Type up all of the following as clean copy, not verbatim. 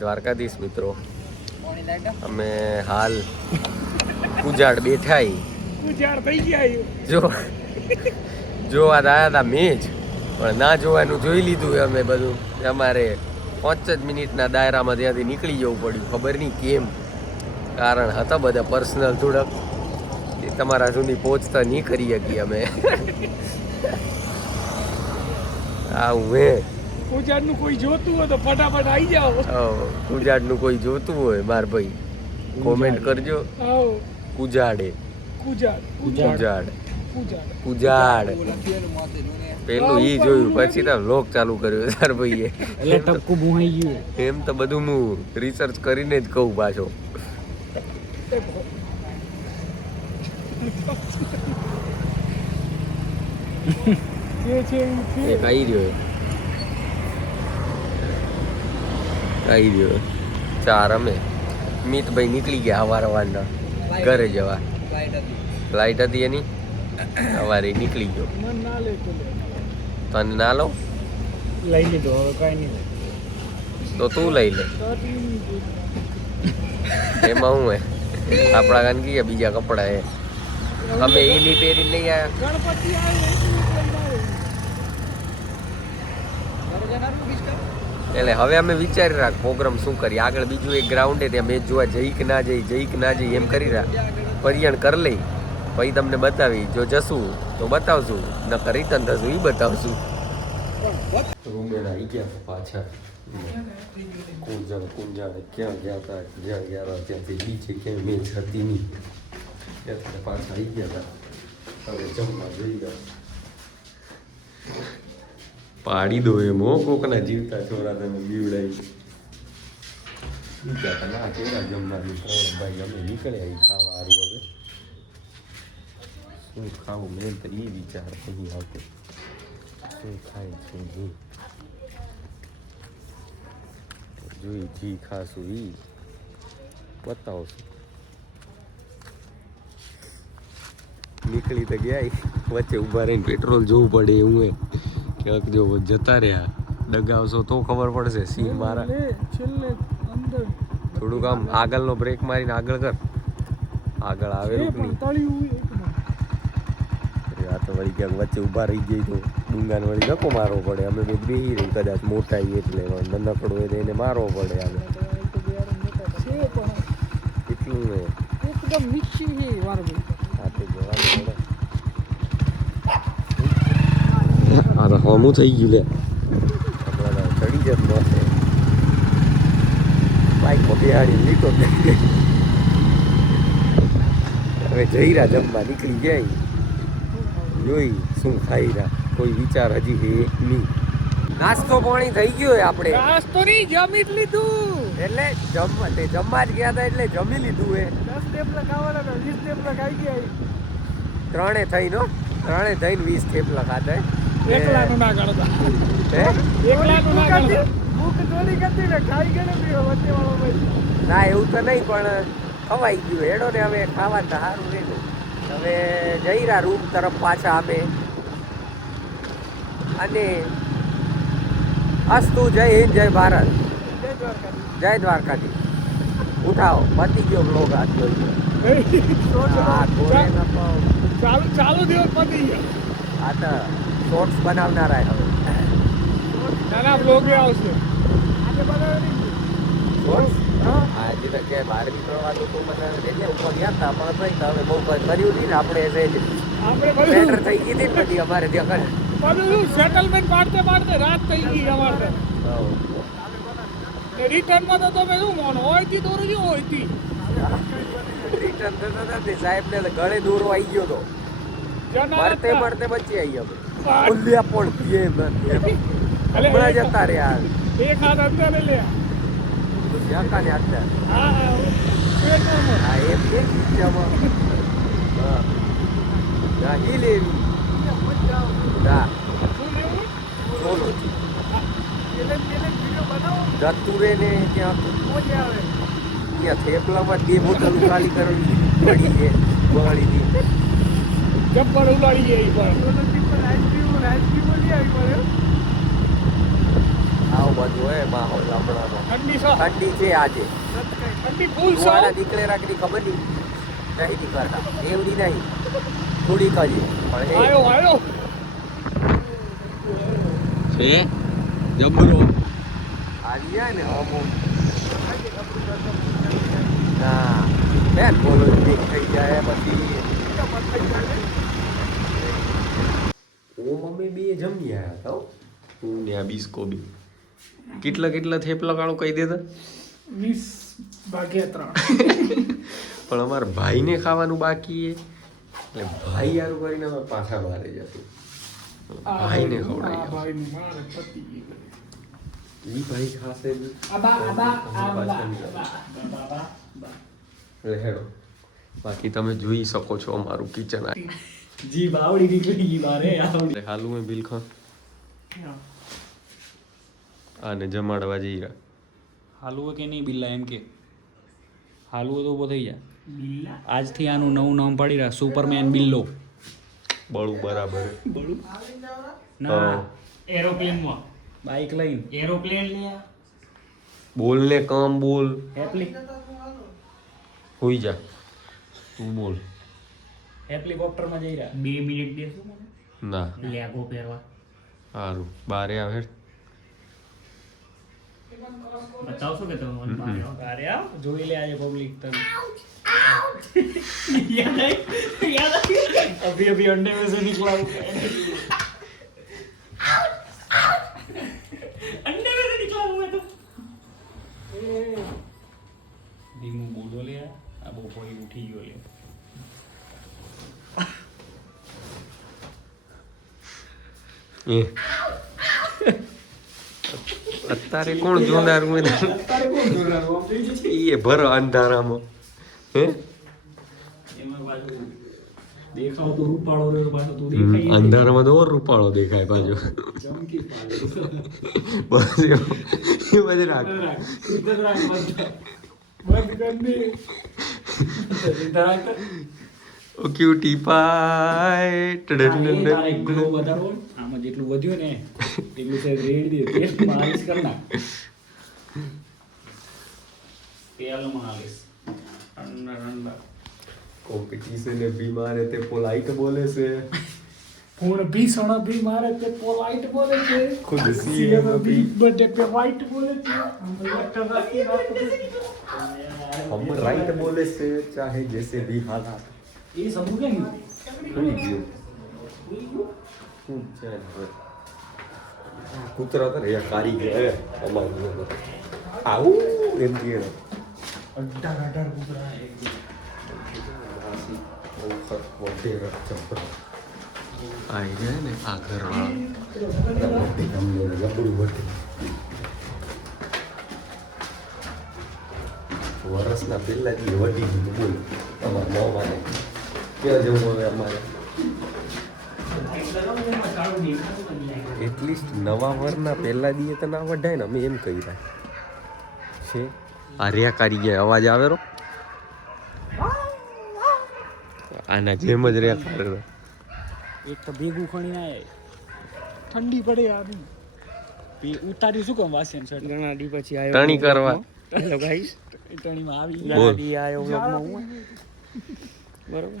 દ્વારકાધીશ મિત્રો, અમે હાલ કુજાડ બેઠા જોવા આવ્યા હતા મેચ, પણ ના જોવાનું જોઈ લીધું અમે બધું. અમારે 5 જ મિનિટના દાયરામાં ત્યાંથી નીકળી જવું પડ્યું. ખબર નહીં કેમ, કારણ હતા બધા પર્સનલ થોડાક, એ તમારા સુધી પહોંચતા નહીં કરી શકીએ અમે. આવું હે કુજાડનું કોઈ જોતું હોય તો ફટાફટ આવી જાઓ. કુજાડનું કોઈ જોતું હોય માર ભાઈ કોમેન્ટ કરજો. કુજાડે કુજાડ પેલું ઈ જોયું, પછી તો વ્લોગ ચાલુ કર્યો તાર ભાઈએ. એટલે ટપકું ભૂહાઈ ગયું. એમ તો બધું હું રિસર્ચ કરીને જ કહું પાછો. એક આવી રહ્યો, આવી રહ્યો. 4 અમે મિતભાઈ નીકળી ગયા હવારના ઘરે જવા. ફ્લાઇટ હતી એની, સવારે નીકળી ગયો. તને ના લો લઈ લીધો, હવે કઈ નહીં. તો તું લઈ લે. એમાં હું હે, આપણા કાન કીએ બીજા કપડા હે, અમે એ નહીં પહેરી નહીં આવ્યા. ગણપતિ એટલે હવે અમે વિચારી રાખ પ્રોગ્રામ શું કરીએ આગળ. બીજું એક ગ્રાઉન્ડે ત્યાં મેચ જોવા જઈ કે ના જઈ એમ કરી રાખ. પરિયાણ કરી લઈ, પછી તમને બતાવી. જો જશું તો બતાવશું, નકર રિટર્ન થશું એ બતાવશું. રૂમે આવી ગયા પાછા. કુંજાડે ક્યાં ગયા હતા, જ્યાં ગયા હતા ત્યાંથી બીજે ક્યાંય મેચ હતી નહીં, ત્યાં પાછા આવી ગયા હતા. હવે જમવા જઈ ગયા. પાડી દો એમ હો, કોકના જીવતા છોરા તમે બીવડાવી. બીજા ના કેવા જમવાનું ભાઈ, અમે નીકળ્યા એ ખાવા સારું. હવે શું ખાવું મેં તો એ વિચાર નહીં આવતો. શું ખાય શું નહીં જોઈ, જી ખાશું એ બતાવશું. નીકળી તો ગયા, વચ્ચે ઊભા રહીને પેટ્રોલ જોવું પડે એવું હે. ક્યાંક જો જતા રહ્યા ડગાવશો તો ખબર પડશે. સીન મારા થોડુંક આમ આગળનો બ્રેક મારીને આગળ કર. આગળ આવે નહીં. આ તો વળી ક્યાંક વચ્ચે ઊભા રહી જાય તો ડુંગાને વળી ધક્કો મારવો પડે. અમે બે બેહી રહી, કદાચ મોટા એટલે નનકડો હોય તો એને મારવો પડે. આગળ કેટલું ને એકદમ મિક્સિંગ છે વારબી. આ તો જવાનું પડે. આ તો હોમું થઈ ગયું લે. હમણાં ચડી જત મળશે બાઈકમાં બિહાડી લીધો. હવે જઈ રહ્યા જમવા, નીકળી જાય. જોઈ શું ખાઈ રહ્યા, કોઈ વિચાર હજી હે નહીં. નાસ્તો પાણી થઈ ગયો હોય આપણે. નાસ્તો નહીં, જમી લીધું. એટલે જમવા જ ગયા હતા એટલે જમી લીધું હે. 10 થેપલા ખાવાના હતા, 20 થેપલા ખાઈ ગયા. ત્રણે થઈને 20 થેપલા ખાધા. એકલાનું ના ગણતા. હે એકલાનું ના ગણતા. ભૂખ થોડી હતી ને ખાઈ ગયો વચ્ચે વાળો ભાઈ. ના એવું તો નહીં, પણ ખવાઈ ગયું હેડો ને. હવે ખાવા તો સારું રહ્યું. હવે જઈ રહ્યા રૂમ તરફ પાછા અમે. અને અસ્તુ જય હિન્દ, જય ભારત, જય દ્વારકાધીશ. ઉઠાવો, પતી ગયો બ્લોગ આજ જોઈ. ચાલુ દિવસ પતી ગયો. આ તો શોર્ટ્સ બનાવનારા હવે. નાના બ્લોગ આવશે આજે બનાવવાની શોર્ટ્સ. આજે તો કે બહાર નીકળવાનું તો મને એટલે ઉપર ગયા હતા, પણ ભાઈ હવે બહુ કર્યું નહીં ને આપણે. આપણે બેટર થઈ ગઈ હતી બધી અમારે ત્યાં. બધું સેટલમેન્ટ પાડતે રાત થઈ ગઈ અમારે. રિટર્નમાં તો તમે શું માનો હોયથી દોરજો હોયથી રિટર્ન થતા નથી સાહેબ ને ગળે દોરો આવી ગયો તો. મરતે બચી આવી અમે. બોલ્યા પણ હમણાં જતા રહ્યા. એક હાથ અંદર લે જતા ને અંદર. હા એમ કે પિક્ચરમાં હી લેવી ના બોલો દત્તુરે ને ત્યાં થેપલામાં 2 બોટલ ખાલી કરવી પડી છે બગાડી. જબ્બર ઉલાડી ગઈ પણ આઈસ્ક્રીમ લઈ આવી પડે. આવો બધું હે માહોલ હમણાંનો ઠંડી છો ઠંડી છે આજે ઠંડી ફૂલ છો વાળા નીકળે રાખડી ખબર નહીં નીકળતા એવડી નહીં થોડીક જ પણ આયો આયો છે જબરો આવી ને અમુક ના બેન બોલો થઈ જાય પછી હું મમ્મી બે જમી આવ્યા હતા હું ને આ બીસ્કો બી કેટલા થેપલા કાળો કહી દેતા 20/3 પણ અમારા ભાઈને ખાવાનું બાકી એટલે ભાઈ યાર કરીને અમે પાછા મારે જતું ભાઈને ખવડાવી ભાઈનું મારે પતી ગયું ઈ ભાઈ ખાશે બી એટલે હેડો બાકી તમે જોઈ શકો છો અમારું કિચન જી બાવડી નીકળી ગઈ બારે આવડી હાલું મેં બિલ ખાન આને જમાડવા જઈ રહ્યા હાલુઓ કે નહીં બિલ્લા એમ કે હાલુઓ તો ઊભો થઈ જાય આજથી આનું નવું નામ પાડી રહ્યા સુપરમેન બિલ્લો બળું બરાબર ના એરોપ્લેનમાં બાઇક લઈને એરોપ્લેન લે બોલ ને કામ બોલ એપ્લી હોઈ જા તું બોલ હેલિકોપ્ટરમાં જઈ રહ્યા 2 મિનિટ દેશું મને ના લેગો પહેરવા સારું બારે આવે બતાવશો કે તમે મને બારે આવ જોઈ લે આજે પબ્લિક તમે याद अभी अंडे में से निकला अंडे में से निकला हुआ तो धीमू बोलो ले अब वो कोई उठी गयो ले અત્યારે કોણ જોનારું એ ભરો અંધારામાં હે દેખાવ તો રૂપાળો રહ્યો પાછો તું દેખાય અંધારામાં તો રૂપાળો દેખાય પાછો ચમકી બસ એ બધું રાખ ઓ ક્યુટી પાય આમાં જેટલું વધ્યું ને એટલું છે રેડ દે ટેસ્ટ માલિશ કરના તેલ માલિશ ઠંડા ઠંડા કોમ્પિટિશન है बीमार है ते पोलाइट बोले से पूर्ण भीषण भी मारे ते पोलाइट बोले छे खुद सीएम भी बर्थडे पे वाइट बोले छे हम राइट बोले से चाहे जैसे भी हालात ये सब क्या खुली गयो કૂતરા તો રે કારીગર અમારું આવું એમ કે अड्डा कुतरा है આઈ ગયા ને આ ઘરવાળા વરસના પહેલા જ વધી ગયું બોલ અમારા મોંમાં ક્યાં જવું હવે અમારે એટલીસ્ટ નવા વરના પહેલા દીએ તો ના વઢાય ને અમે એમ કહી રહ્યા છે આ રહ્યા કારી ગયા અવાજ આવે રો આના જેમ જ રહ્યા કરે એક તો ભેગું ખણી આય ठंडी पड़े आदमी પે ઉતાર્યું શું કામ વાસન શર્ટ घणा दी પછી આયો ટણી કરવા હેલો ગાઈસ ટણીમાં આવી બોલ. દી આયો વ્લોગમાં હું બરોબર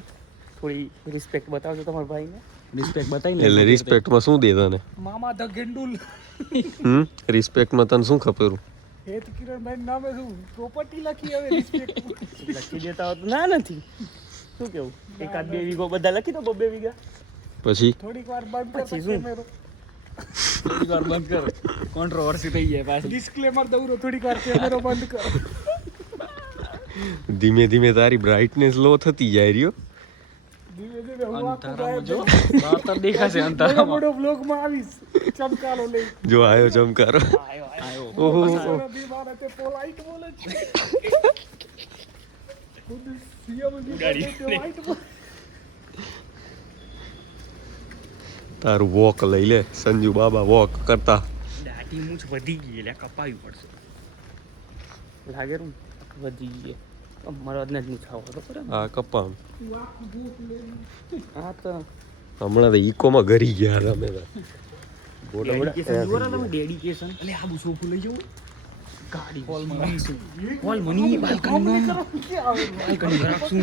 થોડી રિસ્પેક્ટ બતાવજો તમારા ભાઈને રિસ્પેક્ટ બતાવી એટલે રિસ્પેક્ટમાં શું દે તને મામા ધ ગેંડુલ રિસ્પેક્ટમાં તને શું ખપેરું હેત કિરણભાઈ નામે શું પ્રોપર્ટી લખી હવે રિસ્પેક્ટ લખી દેતા હોત ના નથી શું કેવું એકાદ 2 વીઘો બધા લખી દો 2 વીઘા પછી થોડીક વાર બંધ કર પછી શું? કેમેરો થોડીક વાર બંધ કર કોન્ટ્રોવર્સી થઈ જાય પાછી ડિસ્ક્લેમર દઉં રો થોડીક વાર કેમેરો બંધ કર ધીમે ધીમે તારી બ્રાઇટનેસ લો થતી જાય રહ્યો ધીમે ધીમે હું આખું અંધારામાં જો ગાયબ બહાર તો દેખાશે મોટો અંધારામાં મોટો વ્લોગમાં આવીશ ચમકારો લઈ જો આયો ચમકારો આયો ઓહો બીમાર તે પોલાઇટ બોલે છે ખુદ સીએમ બી પોલાઇટ બોલે તારું વોક લઈ લે સંજુ બાબા વોક કરતા દાઢી મૂછ વધી ગઈ એટલે કપાવી પડશે લાગે રૂમ વધી ગઈ મારો આજના જ મૂછ આવો બરાબર આ કપામ હા તો હમણાં તો ઈકોમાં ઘરી ગયા તમે તો ડેડિકેશન જુઓ ને તમે ડેડિકેશન એટલે આ સોફું લઈ જવું ગાડી હોલ મની બાલ્કની રાખશું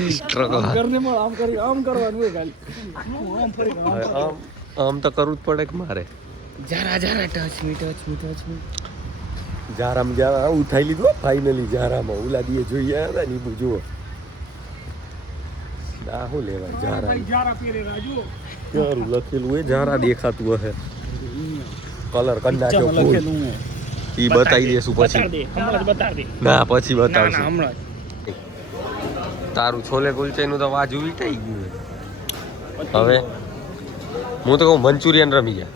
આમ કરવાનું હોય ખાલી આમ ફરી આમ તો કરવું જ પડે કે મારે જરા ટચ મી જારામ ઉઠાઈ લીધું ફાઇનલી જારામાં ઉલા દીએ જોઈએ હતા ને એ જુઓ આ શું લેવાય જારા યાર લખેલું હોય જારા દેખાતું હશે કલર કરી નાખ્યો ફૂલ ઈ બતાવી દેશું પછી ના પછી બતાવશું તારું છોલે કુલચેનું તો વાજુ વીટાઈ ગયું હવે હું તો કહું મંચુરિયન રમી ગયા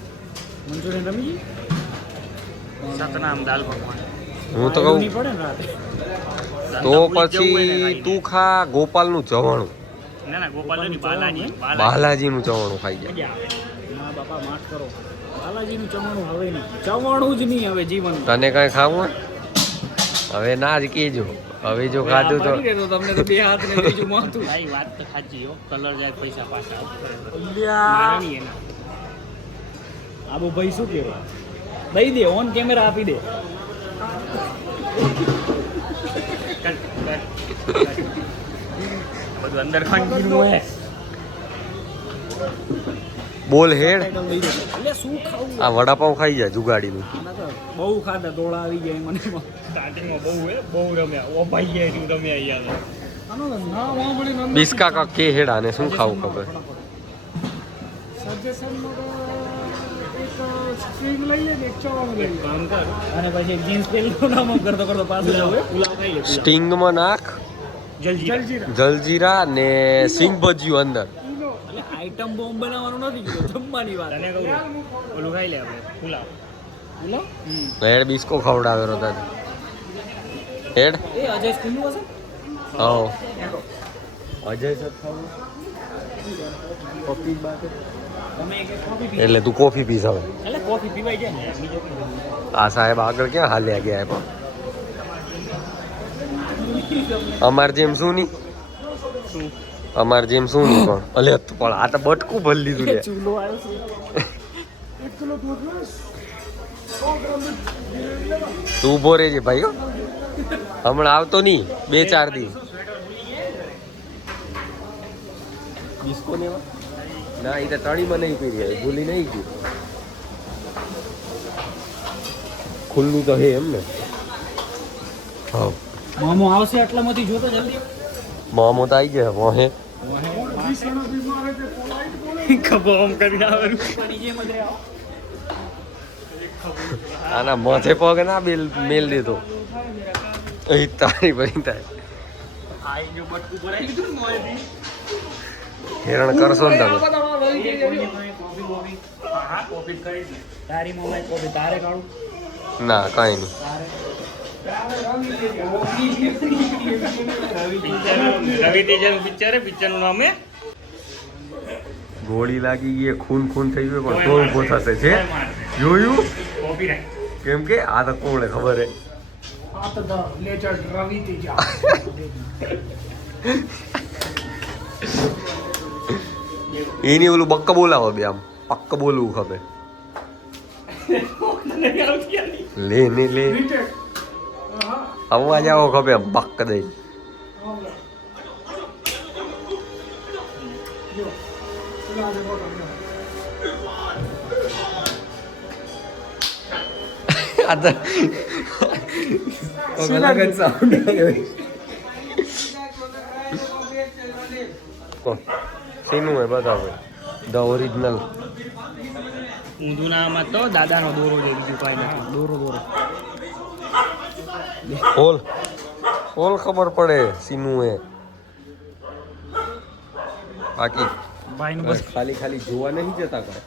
સતનામ દાલ પકવાન હું તો કહું તો પછી તું ખા ગોપાલનું ચવાણું ના ગોપાલ બાલાજીનું ચવાણું ખાઈ જાય બાપા માફ કરો બાલાજીનું ચવાણું હવે નહીં ચવાણું જ નહીં હવે જીવન તને કઈ ખાવું હવે ના જ કેજો હવે જો ખાધું તો તમને તો બે હાથ ને બીજું માથું ભાઈ વાત તો ખાજી હો કલર જાય પૈસા પાછા આબુ ભાઈ શું કહેવા દઈ દે ઓન કેમેરા આપી દે બધું અંદર ખાંડીનું હે બોલ હેડ એટલે શું ખાવું આ વડાપાઉં ખાઈ જાય જુગાડીનું બહુ ખાધા દોડા આવી ગયા મને સ્ટાર્ટિંગમાં બહુ બહુ રમ્યા ઓ ભાઈ ગયા રમ્યા યાર બિસ્કા કા કે હેડા ને શું ખાવું ખબર અને પછી જીન્સ પહેરી નામ કરતો પાછું જાવ પુલાવ ખાઈ લે સ્ટિંગમાં નાખ જલજીરા ને સિંગ ભજીયું અંદર આઈટમ બોમ્બ બનાવવાનું નથી જમવાની વાત તને કહું ઓલું ખાઈ લે આપણે પુલાવ હેડ બિસ્કો ખવડાવેલો તને હેડ એ અજય સ્કૂલનું હશે હા અજય સર ખાવું કોફી બાકે તમે એક કોફી પી એટલે તું કોફી પીસ હવે એટલે કોફી પીવાય જાય ને બીજો આ સાહેબ આગળ ક્યાં હાલ્યા ગયા પણ અમાર જેમ શું નહીં અમાર જેમ શું નહીં પણ અલે પણ આ તો બટકું ભરી લીધું લે ચૂલો આવ્યો છે 1 કિલો દૂધ 100 ગ્રામ તું ઊભો રહેજે ભાઈ હો. હમણાં આવતો નહીં 2-4 દી ડિસ્કો લેવા ના એ તો તળીમાં નહીં પી રહ્યા ભૂલી નહીં ગયું ખુલ્લું તો હે એમ ને હા મામો આવશે આટલામાંથી જોતો જલ્દી મોમો તો આવી ગયા મોહે ખબર આમ કરીને આવેલું નીચે મધરે આવો આના માથે પગ ના મેલ દેતો અહીં તારી ભાઈ થાય આઈ જો બટકું ભરાઈ લીધું ને મોએથી હેરણ કરશો ને તમે કોફી બોફી હા કોફી કરી દે તારી મોબાઈલ કોફી તારે કાઢું ના કાંઈ નહીં રવિ તેજાનું પિક્ચરનું નામ હે ગોળી લાગી ગઈ ખૂન થઈ ગયું પણ તો ઊભો થશે છે જોયું કેમ કે આ તો કોણે ખબર હે એની ઓલું બક્ક બોલાવો બે આમ પક્ક બોલવું ખબર લે અવાજ આવો ખબર બક્ક દઈ શેનું હે બતાવો ધ ઓરિજિનલ ઊંધું નામાં તો દાદાનો દોરો છે બીજું કાંઈ નથી દોરો હોલ ખબર પડે સીનું હે બાકી ભાઈનું બસ ખાલી જોવા નહીં જતા કાંઈ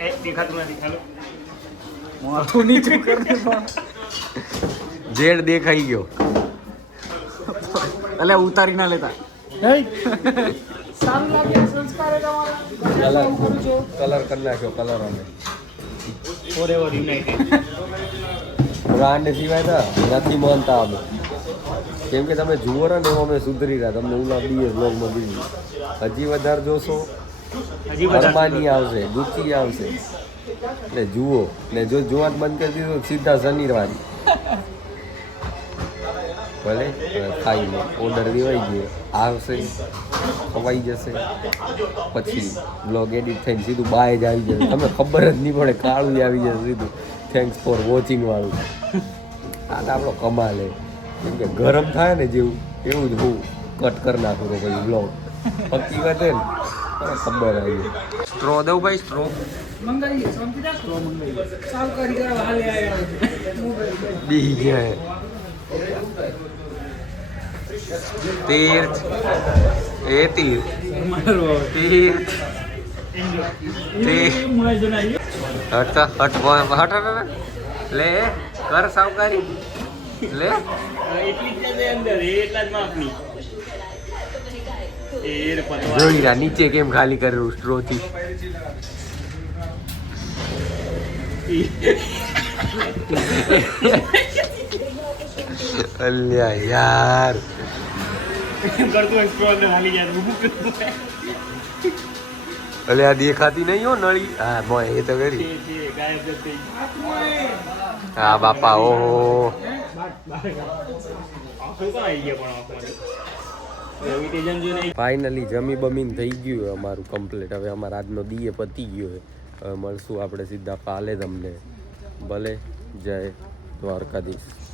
એ દેખાતું નથી ખાલી માથું નીચું કરી જેડ દેખાઈ ગયો એટલે ઉતારી ના લેતા સારું લાગે સંસ્કાર કલર કરી નાખ્યો કલર અમે ફોરએવર યુનાઇટેડ બ્રાન્ડ સિવાય નથી માનતા અમે કેમ કે તમે જુઓ ને એમાં અમે સુધરી રહ્યા તમને ઉલા બીએ બ્લોગમાં બીજું હજી વધારે જોશો અરમાની આવશે ગુચી આવશે ને જુઓ ને જો જોવાનું બંધ કરી દીધું તો સીધા શનિવારી ભલે ખાઈને ઓર્ડર દેવાઈ ગયો આવશે ખવાઈ જશે પછી બ્લોગ એડિટ થઈને સીધું બાય જ આવી જશે તમને ખબર જ નહીં પડે કાળું આવી જશે સીધું થેન્ક્સ ફોર વોચિંગ વાળું આ તો આપણો કમાલ કેમ કે ગરમ થાય ને જેવું એવું જ હું કટ કરી નાખું તો પછી બ્લોગ પક્કી વાત ને ખબર આવી સ્ટ્રો દઉં ભાઈ સ્ટ્રો મંગાવીએ શાંતિથી સ્ટ્રો મંગાવીએ સાવ કરી દેવા હાલે આવ્યા બી ગયા તીર્થ એ તીર્થ તીર્થ હટ હટ હટ લે કર સાવકારી લે જોઈ રહ્યા નીચે કેમ ખાલી કર્યું સ્ટ્રો થી અલ્યા યાર અલે આ દેખાતી નહીં હો નળી હા મોય એ તો કરી હા બાપા ઓહો ફાઇનલી જમી બમીને થઈ ગયું અમારું કમ્પ્લીટ હવે અમારા આજનો દીએ પતી ગયો હવે મળશું આપણે સીધા કાલે તમને ભલે જય દ્વારકાધીશ